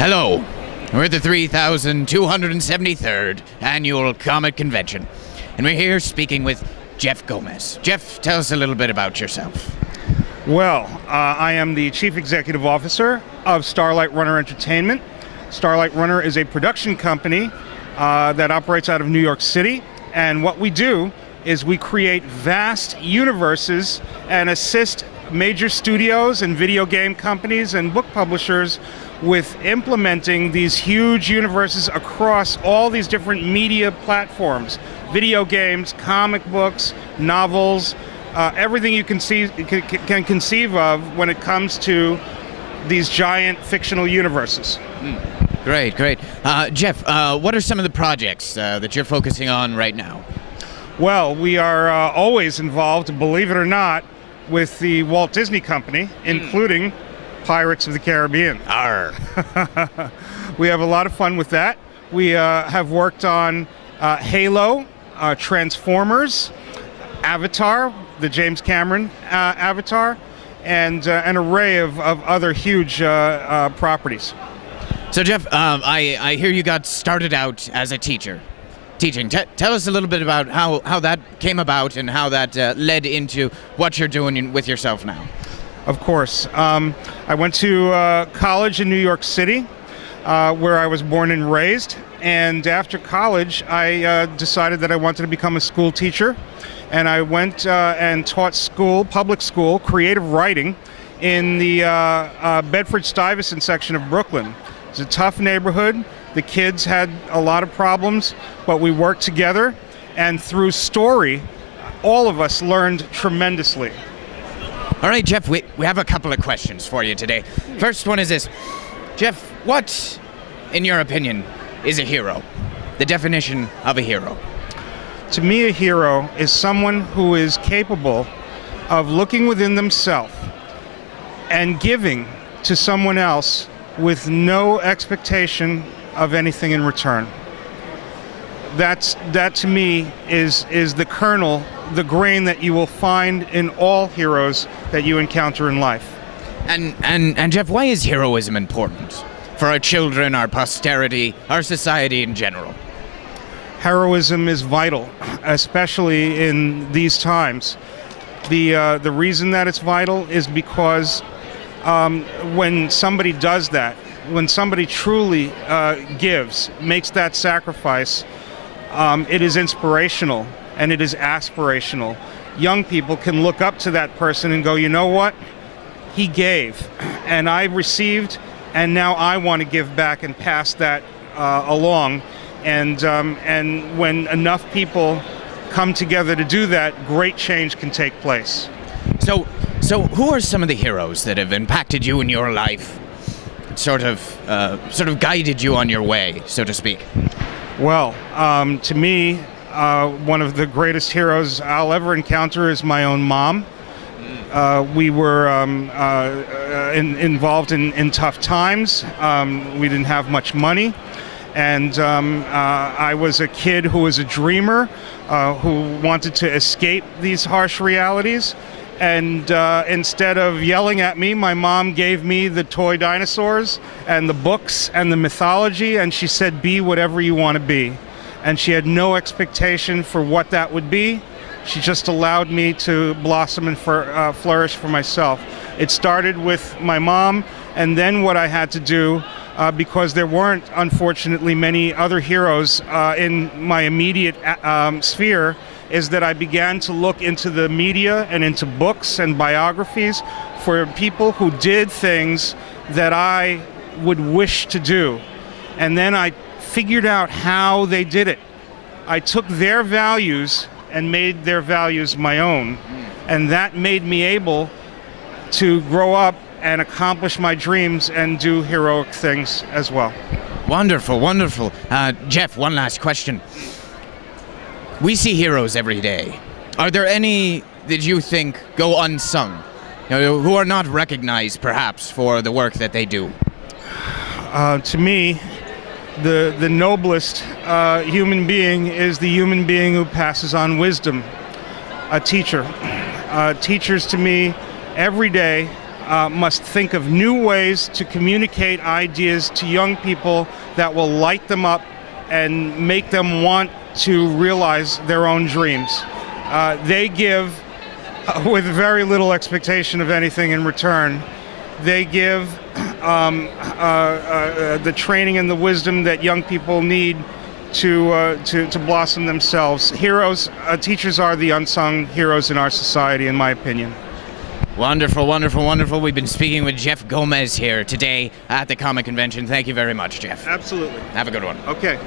Hello. We're at the 3,273rd Annual Comic Convention, and we're here speaking with Jeff Gomez. Jeff, tell us a little bit about yourself. Well, I am the Chief Executive Officer of Starlight Runner Entertainment. Starlight Runner is a production company that operates out of New York City, and what we do is we create vast universes and assist major studios and video game companies and book publishers with implementing these huge universes across all these different media platforms. Video games, comic books, novels, everything you can conceive of when it comes to these giant fictional universes. Great, great. Jeff, what are some of the projects that you're focusing on right now? Well, we are always involved, believe it or not, with the Walt Disney Company, including Pirates of the Caribbean. Arr. We have a lot of fun with that. We have worked on Halo, Transformers, Avatar, the James Cameron Avatar, and an array of other huge properties. So Jeff, I hear you got started out as a teaching. Tell us a little bit about how that came about and how that led into what you're doing with yourself now. Of course. I went to college in New York City, where I was born and raised. And after college, I decided that I wanted to become a school teacher. And I went and taught public school, creative writing in the Bedford-Stuyvesant section of Brooklyn. It's a tough neighborhood. The kids had a lot of problems, but we worked together. And through story, all of us learned tremendously. All right, Jeff, we have a couple of questions for you today. First one is this. Jeff, what, in your opinion, is a hero? The definition of a hero. To me, a hero is someone who is capable of looking within themselves and giving to someone else with no expectation of anything in return. That to me is the kernel, the grain that you will find in all heroes that you encounter in life. And Jeff, why is heroism important for our children, our posterity, our society in general? Heroism is vital, especially in these times. The reason that it's vital is because when somebody does that, when somebody truly gives, makes that sacrifice, it is inspirational and it is aspirational. Young people can look up to that person and go, you know what? He gave, and I received, and now I want to give back and pass that along. And when enough people come together to do that, great change can take place. So who are some of the heroes that have impacted you in your life, sort of guided you on your way, so to speak? Well, to me, one of the greatest heroes I'll ever encounter is my own mom. We were involved in tough times. We didn't have much money. And I was a kid who was a dreamer, who wanted to escape these harsh realities. And instead of yelling at me, my mom gave me the toy dinosaurs and the books and the mythology, and she said, be whatever you want to be. And she had no expectation for what that would be. She just allowed me to blossom and flourish for myself. It started with my mom, and then what I had to do, because there weren't, unfortunately, many other heroes in my immediate sphere, is that I began to look into the media and into books and biographies for people who did things that I would wish to do. And then I figured out how they did it. I took their values and made their values my own. And that made me able to grow up and accomplish my dreams and do heroic things as well. Wonderful, wonderful. Jeff, one last question. We see heroes every day. Are there any that you think go unsung, who are not recognized perhaps for the work that they do? To me, the noblest human being is the human being who passes on wisdom, a teacher. Teachers to me every day must think of new ways to communicate ideas to young people that will light them up and make them want to realize their own dreams. They give with very little expectation of anything in return. They give the training and the wisdom that young people need to blossom themselves. Heroes, teachers are the unsung heroes in our society, in my opinion. Wonderful, wonderful, wonderful. We've been speaking with Jeff Gomez here today at the Comic Convention. Thank you very much, Jeff. Absolutely. Have a good one. Okay.